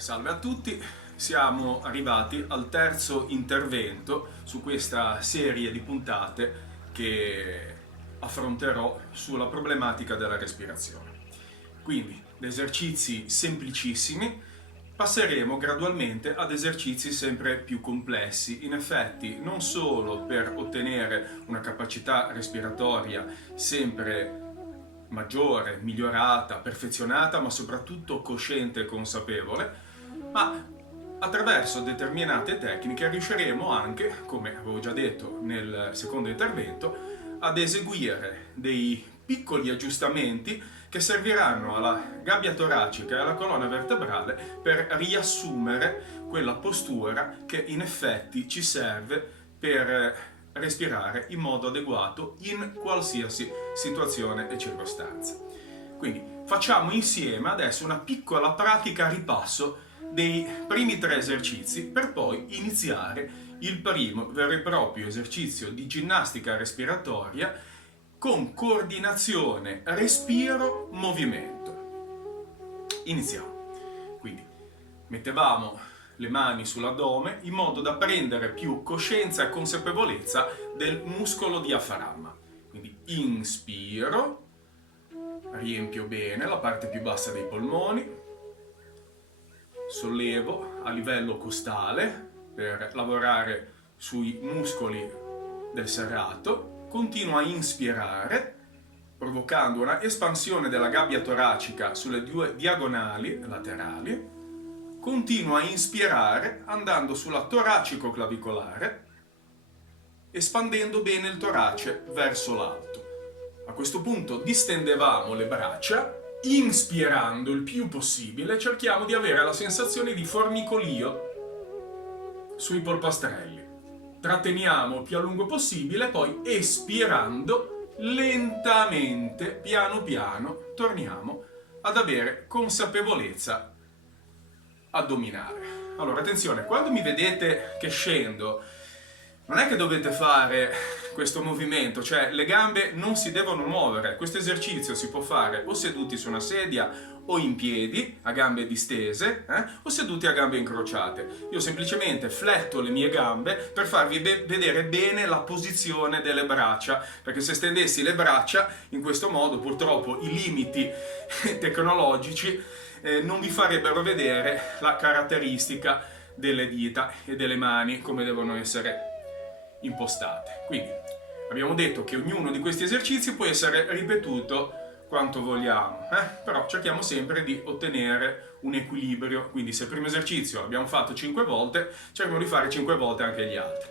Salve a tutti, siamo arrivati al terzo intervento su questa serie di puntate che affronterò sulla problematica della respirazione. Quindi, da esercizi semplicissimi passeremo gradualmente ad esercizi sempre più complessi, in effetti non solo per ottenere una capacità respiratoria sempre maggiore, migliorata, perfezionata, ma soprattutto cosciente e consapevole, ma attraverso determinate tecniche riusciremo anche, come avevo già detto nel secondo intervento, ad eseguire dei piccoli aggiustamenti che serviranno alla gabbia toracica e alla colonna vertebrale per riassumere quella postura che in effetti ci serve per respirare in modo adeguato in qualsiasi situazione e circostanza. Quindi facciamo insieme adesso una piccola pratica a ripasso dei primi 3 esercizi per poi iniziare il primo vero e proprio esercizio di ginnastica respiratoria con coordinazione respiro-movimento. Iniziamo. Quindi mettevamo le mani sull'addome in modo da prendere più coscienza e consapevolezza del muscolo diaframma. Quindi inspiro, riempio bene la parte più bassa dei polmoni, sollevo a livello costale per lavorare sui muscoli del serrato, continuo a inspirare provocando una espansione della gabbia toracica sulle 2 diagonali laterali, continuo a inspirare andando sulla toracico-clavicolare, espandendo bene il torace verso l'alto. A questo punto distendevamo le braccia, inspirando il più possibile, cerchiamo di avere la sensazione di formicolio sui polpastrelli. Tratteniamo il più a lungo possibile, poi espirando lentamente, piano piano, torniamo ad avere consapevolezza addominale. Allora, attenzione, quando mi vedete che scendo, non è che dovete fare questo movimento, cioè le gambe non si devono muovere. Questo esercizio si può fare o seduti su una sedia o in piedi, a gambe distese, o seduti a gambe incrociate. Io semplicemente fletto le mie gambe per farvi vedere bene la posizione delle braccia, perché se stendessi le braccia in questo modo, purtroppo i limiti tecnologici non vi farebbero vedere la caratteristica delle dita e delle mani come devono essere impostate. Quindi abbiamo detto che ognuno di questi esercizi può essere ripetuto quanto vogliamo, però cerchiamo sempre di ottenere un equilibrio. Quindi se il primo esercizio l'abbiamo fatto 5 volte, cerchiamo di fare 5 volte anche gli altri.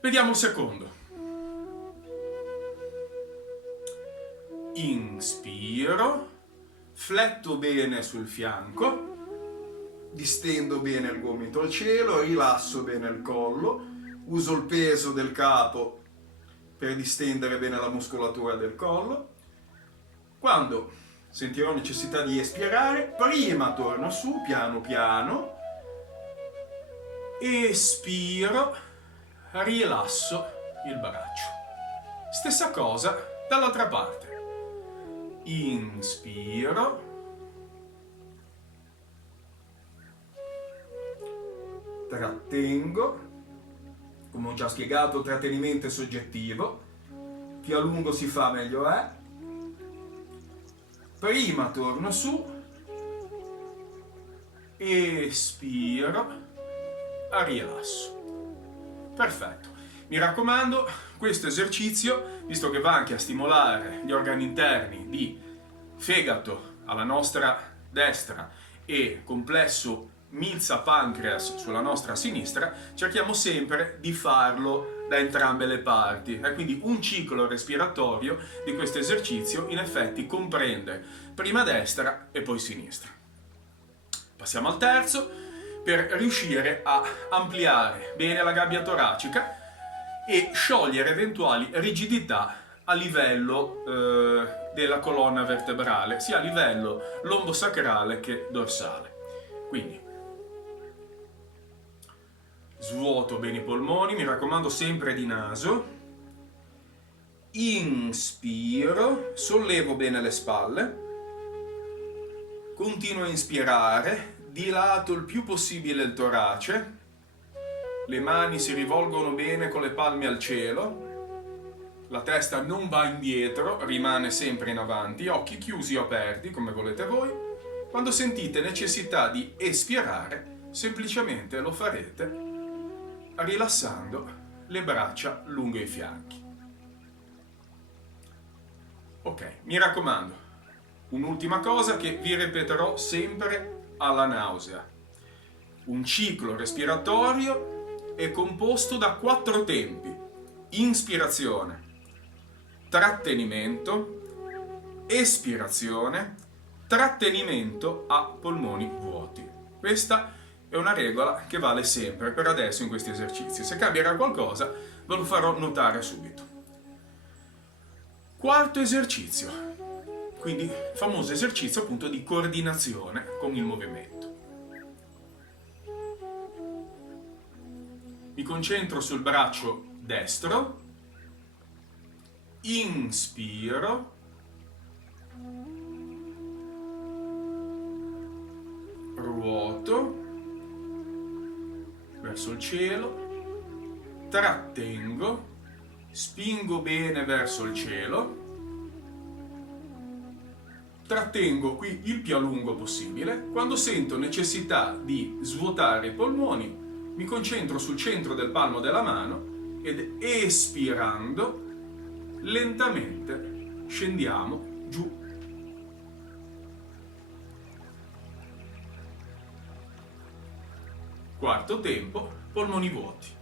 Vediamo il secondo. Inspiro, fletto bene sul fianco, distendo bene il gomito al cielo, rilasso bene il collo, uso il peso del capo per distendere bene la muscolatura del collo. Quando sentirò necessità di espirare, prima torno su piano piano, espiro, rilasso il braccio. Stessa cosa dall'altra parte. Inspiro, trattengo. Come ho già spiegato, il trattenimento è soggettivo, più a lungo si fa meglio è. Prima torno su, espiro, rilasso. Perfetto. Mi raccomando, questo esercizio, visto che va anche a stimolare gli organi interni di fegato alla nostra destra e complesso milza-pancreas sulla nostra sinistra, cerchiamo sempre di farlo da entrambe le parti. Quindi un ciclo respiratorio di questo esercizio in effetti comprende prima destra e poi sinistra. Passiamo al terzo per riuscire a ampliare bene la gabbia toracica e sciogliere eventuali rigidità a livello della colonna vertebrale, sia a livello lombosacrale che dorsale. Quindi svuoto bene i polmoni, mi raccomando sempre di naso, inspiro, sollevo bene le spalle, continuo a inspirare, dilato il più possibile il torace, le mani si rivolgono bene con le palme al cielo, la testa non va indietro, rimane sempre in avanti, occhi chiusi o aperti, come volete voi. Quando sentite necessità di espirare, semplicemente lo farete rilassando le braccia lungo i fianchi. Ok, mi raccomando, un'ultima cosa che vi ripeterò sempre alla nausea. Un ciclo respiratorio è composto da 4 tempi: inspirazione, trattenimento, espirazione, trattenimento a polmoni vuoti. Questa è una regola che vale sempre per adesso in questi esercizi. Se cambierà qualcosa ve lo farò notare subito. Quarto esercizio, quindi il famoso esercizio appunto di coordinazione con il movimento. Mi concentro sul braccio destro, inspiro, ruoto verso il cielo, trattengo, spingo bene verso il cielo, trattengo qui il più a lungo possibile. Quando sento necessità di svuotare i polmoni, mi concentro sul centro del palmo della mano ed espirando lentamente scendiamo giù. Quarto tempo, polmoni vuoti.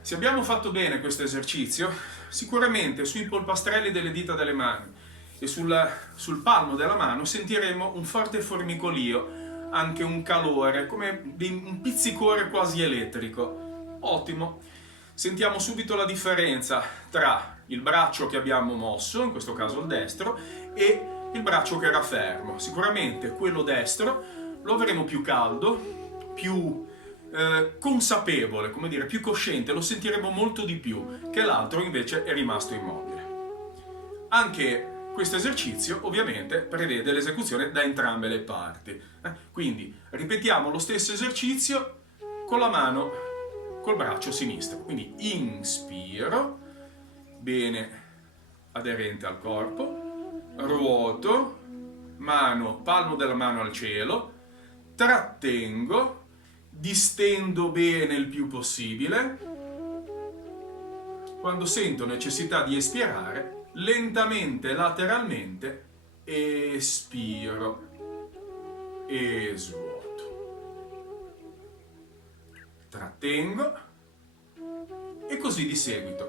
Se abbiamo fatto bene questo esercizio, sicuramente sui polpastrelli delle dita delle mani e sul palmo della mano sentiremo un forte formicolio, anche un calore, come un pizzicore quasi elettrico. Ottimo! Sentiamo subito la differenza tra il braccio che abbiamo mosso, in questo caso il destro, e il braccio che era fermo. Sicuramente quello destro lo avremo più caldo, più consapevole, come dire, più cosciente, lo sentiremo molto di più, che l'altro invece è rimasto immobile. Anche questo esercizio ovviamente prevede l'esecuzione da entrambe le parti. Quindi ripetiamo lo stesso esercizio con la mano, col braccio sinistro. Quindi inspiro, bene aderente al corpo, ruoto, mano, palmo della mano al cielo, trattengo, distendo bene il più possibile. Quando sento necessità di espirare, lentamente, lateralmente, espiro e svuoto. Trattengo e così di seguito.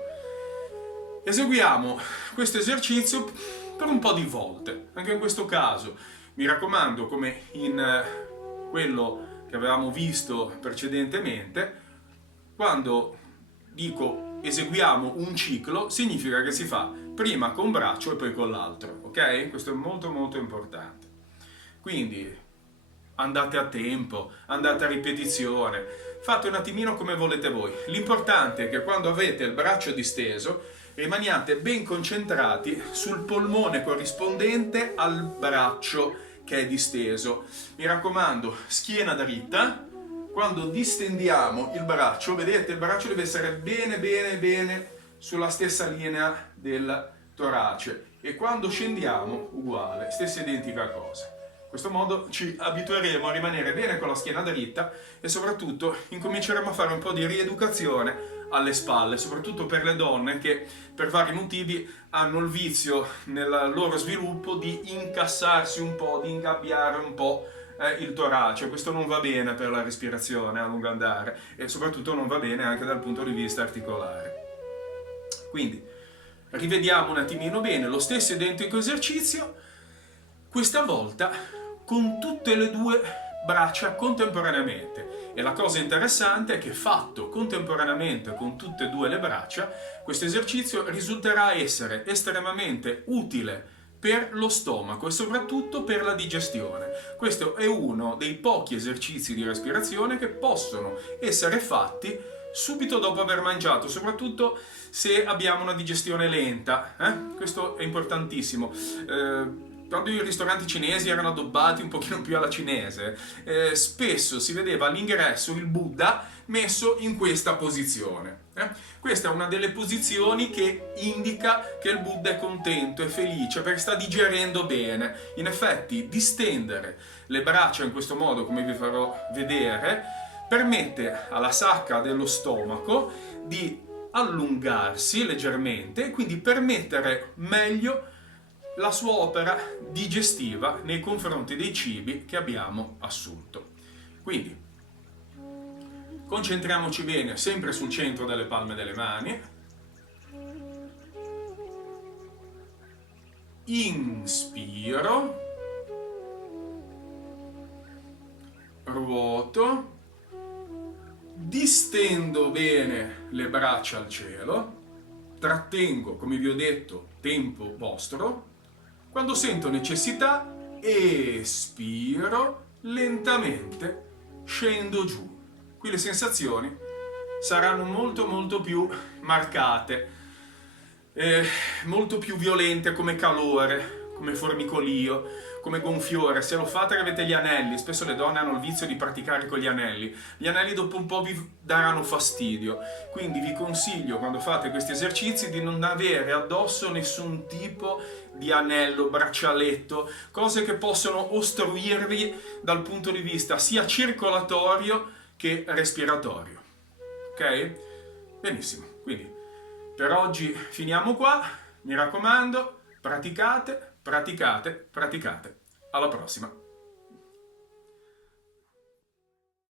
Eseguiamo questo esercizio per un po' di volte. Anche in questo caso, mi raccomando, come in quello che avevamo visto precedentemente, quando dico eseguiamo un ciclo, significa che si fa prima con un braccio e poi con l'altro, ok? Questo è molto molto importante. Quindi andate a tempo, andate a ripetizione, fate un attimino come volete voi. L'importante è che quando avete il braccio disteso rimaniate ben concentrati sul polmone corrispondente al braccio che è disteso. Mi raccomando, schiena dritta. Quando distendiamo il braccio, vedete, il braccio deve essere bene bene bene sulla stessa linea del torace, e quando scendiamo uguale, stessa identica cosa. In questo modo ci abitueremo a rimanere bene con la schiena dritta e soprattutto incominceremo a fare un po' di rieducazione alle spalle, soprattutto per le donne che per vari motivi hanno il vizio nel loro sviluppo di incassarsi un po', di ingabbiare un po' il torace. Questo non va bene per la respirazione a lungo andare e soprattutto non va bene anche dal punto di vista articolare. Quindi rivediamo un attimino bene lo stesso identico esercizio, questa volta con tutte le 2 braccia contemporaneamente. E la cosa interessante è che fatto contemporaneamente con tutte e 2 le braccia, questo esercizio risulterà essere estremamente utile per lo stomaco e soprattutto per la digestione. Questo è uno dei pochi esercizi di respirazione che possono essere fatti subito dopo aver mangiato, soprattutto se abbiamo una digestione lenta. Questo è importantissimo. quando i ristoranti cinesi erano addobbati un pochino più alla cinese, spesso si vedeva all'ingresso il Buddha messo in questa posizione. Questa è una delle posizioni che indica che il Buddha è contento, è felice, perché sta digerendo bene. In effetti, distendere le braccia in questo modo, come vi farò vedere, permette alla sacca dello stomaco di allungarsi leggermente e quindi permettere meglio la sua opera digestiva nei confronti dei cibi che abbiamo assunto. Quindi concentriamoci bene sempre sul centro delle palme delle mani. Inspiro, ruoto, distendo bene le braccia al cielo, trattengo, come vi ho detto, tempo vostro. Quando sento necessità, espiro lentamente, scendo giù. Qui le sensazioni saranno molto più marcate, molto più violente come calore, come formicolio, come gonfiore. Se lo fate che avete gli anelli, spesso le donne hanno il vizio di praticare con gli anelli dopo un po' vi daranno fastidio, quindi vi consiglio quando fate questi esercizi di non avere addosso nessun tipo di anello, braccialetto, cose che possono ostruirvi dal punto di vista sia circolatorio che respiratorio. Ok? Benissimo, quindi per oggi finiamo qua, mi raccomando, praticate. Alla prossima!